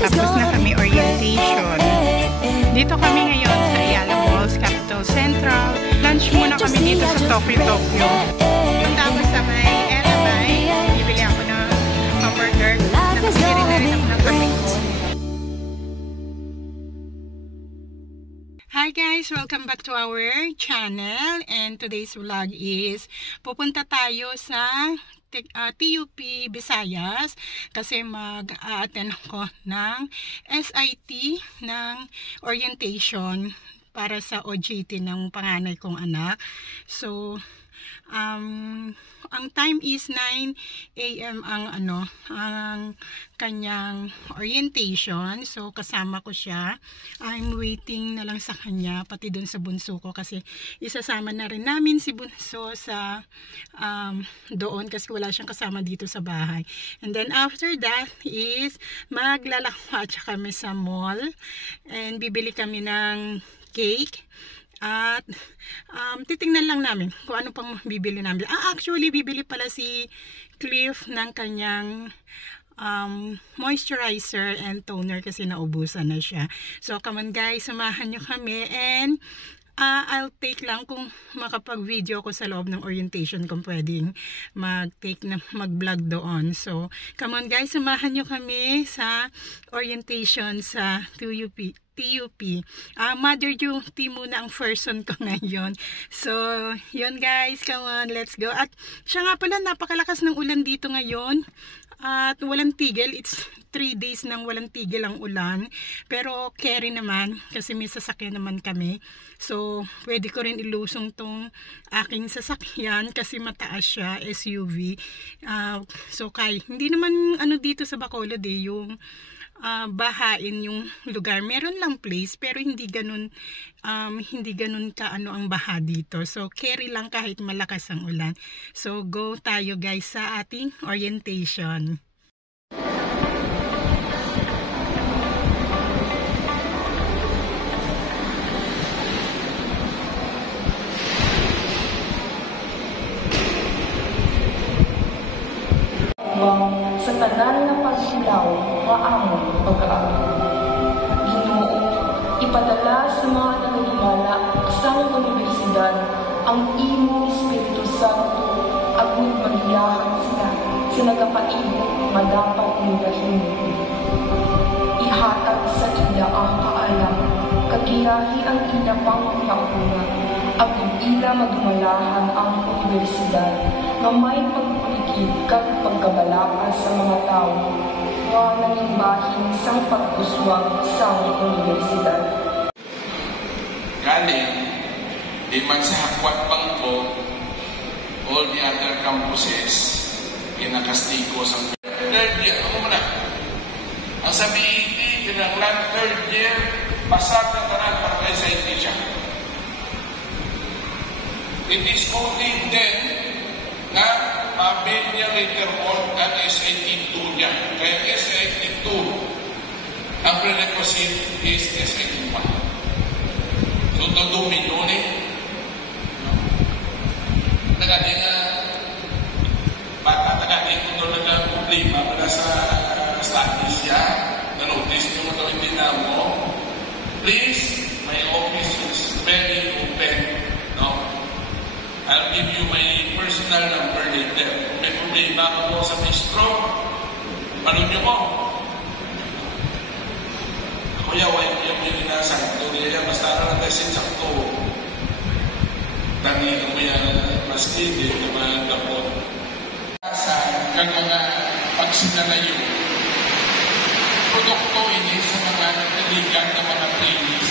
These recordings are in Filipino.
Tapos na kami orientation. Dito kami ngayon sa Ayala Malls, Capital Central. Lunch muna kami dito sa Tokyo. Punta ako sa may Elamay. Bibili ako ng hamburger. Nakasiri na rin ako ng kape ko. Hi guys! Welcome back to our channel. And today's vlog is pupunta tayo sa TUP Visayas kasi mag-attend ako ng SIT ng orientation para sa OJT ng panganay kong anak. So ang time is 9 AM ang kanyang orientation. So kasama ko siya. I'm waiting na lang sa kanya pati dun sa bunso ko kasi isasama na rin namin si bunso sa doon kasi wala siyang kasama dito sa bahay. And then after that is maglalakad kami sa mall and bibili kami ng cake. At titingnan lang namin kung ano pang bibili namin. Actually, bibili pala si Cliff ng kanyang moisturizer and toner kasi naubusan na siya. So, come on guys, samahan nyo kami and I'll take lang kung makapag-video ko sa loob ng orientation kung pwedeng mag-vlog doon. So, come on guys, samahan nyo kami sa orientation sa TUP. Mother duty muna ang person ko ngayon. So, yun guys, come on, let's go. At siya nga pala, napakalakas ng ulan dito ngayon. At walang tigil. It's 3 days nang walang tigil ang ulan. Pero carry naman kasi may sasakyan naman kami. So, pwede ko rin ilusong tong aking sasakyan kasi mataas siya, SUV. So, hindi naman dito sa Bacolod yung bahain yung lugar. Meron lang place pero hindi ganun ka ang baha dito. So carry lang kahit malakas ang ulan. So go tayo guys sa ating orientation. Sa tanan na pagsilaw, maamon pag-aaral. Ginoo, ipadala sa mga nagdumala sa universidad ang imo Espiritu Santo agud magiyahan sila sa nagapaibot nga dapat nilahimo. Ihatag sa ila ang kaalam, kagiyahi ang ila panganglauna, agud ila madumalahan ang universidad nga may pagpuligid kag pagkabalakas sa mga tao nga nanimbahin sa pagpuswag sa universidad. Galing, di man sa Hakwat Bangko, all the other campuses, kinakastigo sa third year. Ano mo na? Ang sabihin, kinanglan third year, pasag na tanan para kay sa siya. It is only then na mabin niya report at SAT 2 niya. Kaya SAT 2, ang prerequisite is SAT 1. So, tutumin yun Nagadi nga, bata, nagadi kung doon problema para sa studies niya, na-notice nyo mo ito hindi na mo. Please, my office is very open. I'll give you my personal number later. Kung may problema ako sa bistro, ano nyo mo? Ako yaway yung pinasakto niya. Basta na lang kasi sakto. Tangi ko yan, mas hindi naman kapot. Sa kang mga pagsinalayo, produkto ini sa mga naligang na mga trainees.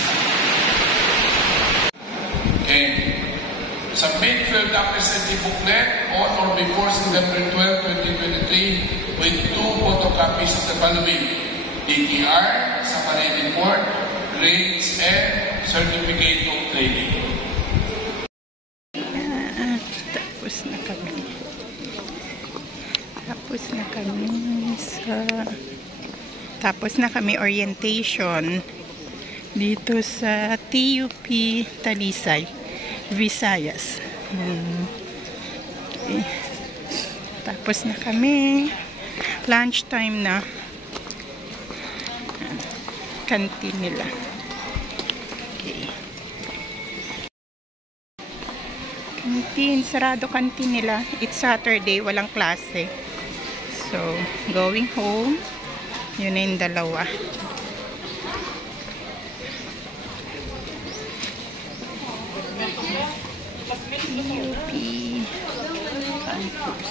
Okay. Submit filled up SAT booklet on or before September 12, 2023 with 2 photocopies of the following: DTR, summary report, grades, and certificate of training. Tapos na kami orientation dito sa TUP Talisay, Visayas. Okay. Tapos na kami. Lunch time na. canteen nila. Okay. Canteen, sarado canteen nila. It's Saturday, walang klase. So, going home. Yun na yung dalawa. UP Campus.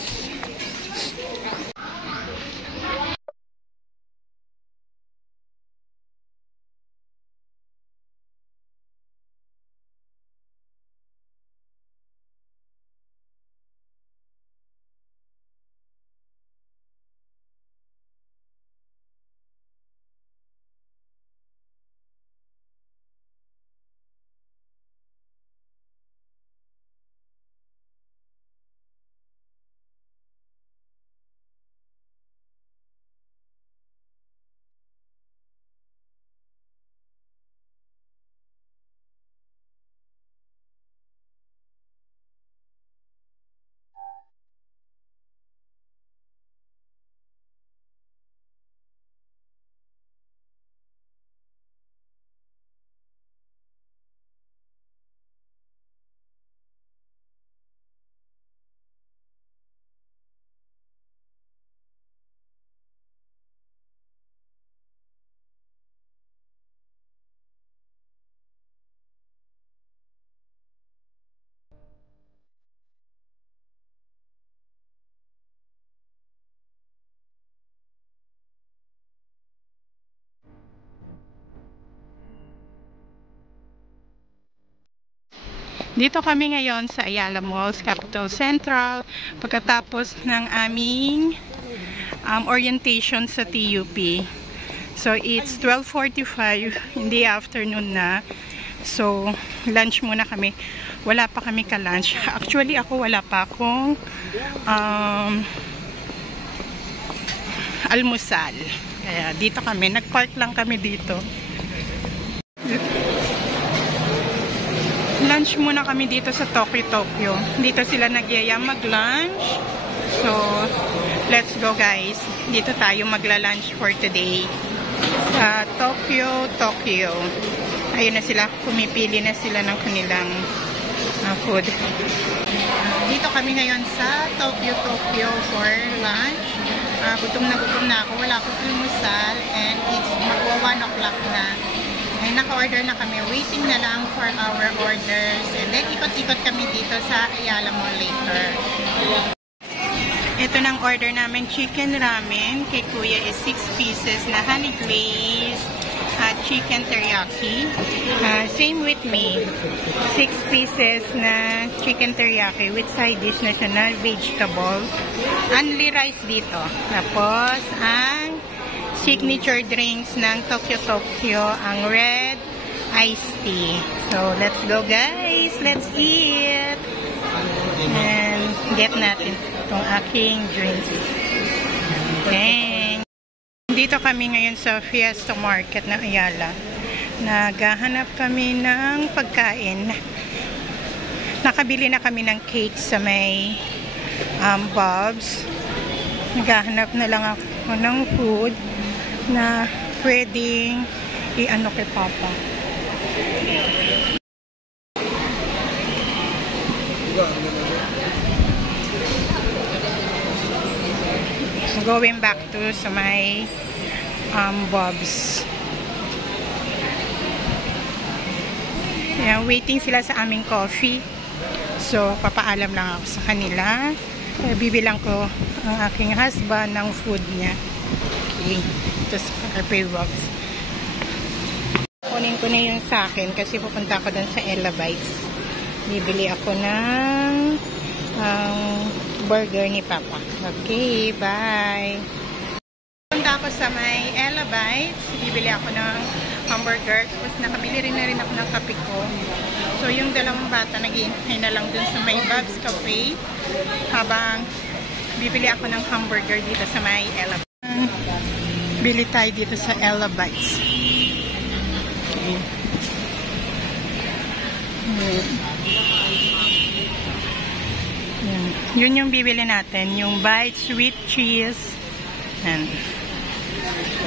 Dito kami ngayon sa Ayala Malls, Capital Central, pagkatapos ng aming orientation sa TUP. So, it's 12:45 in the afternoon na. So, lunch muna kami. Wala pa kami ka-lunch. Actually, ako wala pa akong almusal. Kaya, dito kami. Nag-park lang kami dito. Lunch muna kami dito sa Tokyo. Dito sila nagyaya mag-lunch. So, let's go guys. Dito tayo magla-lunch for today. Sa Tokyo. Ayun na sila. Pumipili na sila ng kanilang food. Dito kami ngayon sa Tokyo for lunch. Gutom na ako. Wala akong almusal. And it's magwa 1 o'clock na. Ay, naka-order na kami. Waiting na lang for our orders. And then, ikot-ikot kami dito sa Ayala Mall later. Ito nang order namin, chicken ramen. Kay Kuya is 6 pieces na honey glazed chicken teriyaki. Same with me. 6 pieces na chicken teriyaki with side dish national vegetables. Only rice dito. Tapos, ang signature drinks ng Tokyo, ang red iced tea. So, let's go guys! Let's eat! And get natin itong aking drinks. Okay. Dito kami ngayon sa Fiesta Market ng Ayala. Naghahanap kami ng pagkain. Nakabili na kami ng cake sa may Bob's. Naghahanap na lang ako ng food na pwedeng i-ano kay Papa. Going back to sa my Bob's. Yeah, waiting sila sa aming coffee. So, papaalam lang ako sa kanila. Bibilang ko ang aking husband ng food niya. Okay. Ito sa carpet box. Kunin ko na yung sa akin kasi pupunta ako dun sa Ella Bites. Bibili ako ng burger ni Papa. Okay, bye! Pupunta ako sa may Ella Bites. Bibili ako ng hamburger. Tapos nakabili rin ako ng kape ko. So, yung dalawang bata nag-iintay na lang dun sa may Bob's Cafe. Habang bibili ako ng hamburger dito sa may Ella Bites. Bili tayo dito sa Ella Bites. Okay. Yun yung bibili natin. Yung bites with cheese. And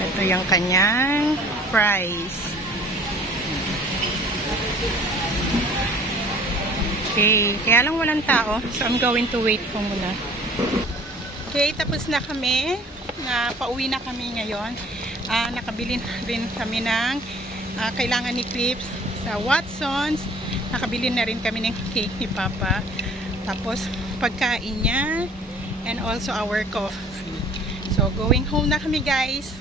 ito Ito yung kanyang price. Okay, kaya lang walang tao. So, I'm going to wait po muna. Okay, tapos na kami. Pauwi na kami ngayon. Nakabili rin kami ng kailangan ni Clips sa Watsons. Nakabili na rin kami ng cake ni Papa. Tapos, pagkain niya. And also our coffee. So, going home na kami guys.